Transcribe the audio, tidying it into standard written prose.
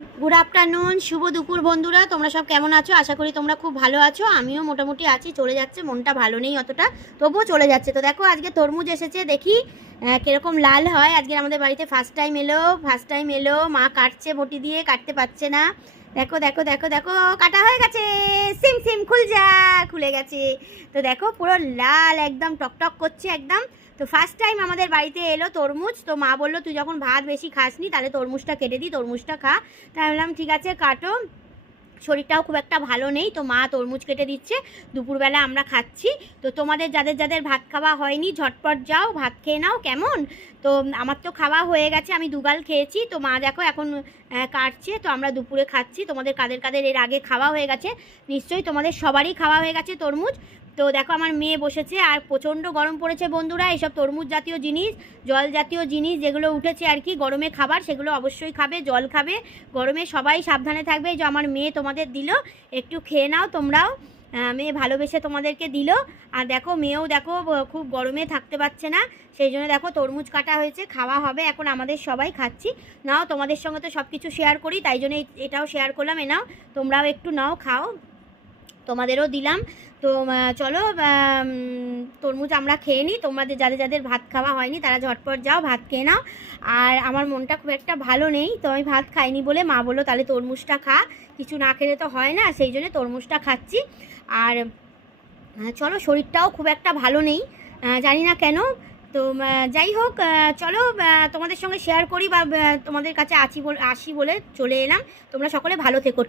Good afternoon, শুভ দুপুর বন্ধুরা। তোমরা সব কেমন আছো? আশা করি তোমরা খুব ভালো আছো। আমিও মোটামুটি আছি, চলে যাচ্ছে। মনটা ভালো নেই অতটা, তবুও চলে যাচ্ছে। তো দেখো আজকে তরমুজ এসেছে, দেখি কীরকম লাল হয়। আজকে আমাদের বাড়িতে ফার্স্ট টাইম এলো। মা কাটছে বটি দিয়ে, কাটতে পারছে না। দেখো দেখো দেখো দেখো, কাটা হয়ে গেছে। সিম সিম খুলে গেছে। তো দেখো পুরো লাল, একদম টকটক করছে একদম। তো ফার্স্ট টাইম আমাদের বাড়িতে এলো তরমুজ। তো মা বললো তুই যখন ভাত বেশি খাসনি তাহলে তরমুজটা কেটে দিই, তরমুজটা খা। তাই বললাম ঠিক আছে কাটো। শরীরটাও খুব একটা ভালো নেই, তো মা তরমুজ কেটে দিচ্ছে। দুপুরবেলা আমরা খাচ্ছি। তো তোমাদের যাদের যাদের ভাত খাওয়া হয়নি ঝটপট যাও ভাত খেয়ে নাও, কেমন? তো আমার তো খাওয়া হয়ে গেছে, আমি দুগাল খেয়েছি। তো মা দেখো এখন কাটছে। তো আমরা দুপুরে খাচ্ছি। তোমাদের কাদের কাদের এর আগে খাওয়া হয়ে গেছে? নিশ্চয়ই তোমাদের সবারই খাওয়া হয়ে গেছে তরমুজ। তো দেখো আমার মেয়ে বসেছে, আর প্রচণ্ড গরম পড়েছে বন্ধুরা। এইসব তরমুজ জাতীয় জিনিস, জল জাতীয় জিনিস যেগুলো উঠেছে আর কি গরমে খাবার, সেগুলো অবশ্যই খাবে, জল খাবে। গরমে সবাই সাবধানে থাকবে। এই যে আমার মেয়ে তোমাদের দিল, একটু খেয়ে নাও তোমরাও। মেয়ে ভালোবেসে তোমাদেরকে দিল। আর দেখো মেয়েও দেখো খুব গরমে থাকতে পারছে না, সেই জন্য দেখো তরমুজ কাটা হয়েছে, খাওয়া হবে এখন। আমাদের সবাই খাচ্ছি। নাও, তোমাদের সঙ্গে তো সব কিছু শেয়ার করি, তাই জন্য এটাও শেয়ার করলাম। নাও তোমরাও একটু নাও, খাও, তোমাদেরও দিলাম। তো চলো তরমুজ আমরা খেয়ে নিই। তোমাদের যাদের যাদের ভাত খাওয়া হয়নি তারা ঝটপট যাও ভাত খেয়ে নাও। আর আমার মনটা খুব একটা ভালো নেই, তো আমি ভাত খাইনি বলে মা বললো তাহলে তরমুজটা খা, কিছু না খেলে তো হয় না, সেই জন্য তরমুজটা খাচ্ছি। আর চলো, শরীরটাও খুব একটা ভালো নেই, জানি না কেন। তো যাই হোক, চলো তোমাদের সঙ্গে শেয়ার করি, বা তোমাদের কাছে আসি বলে চলে এলাম। তোমরা সকলে ভালো থেকো।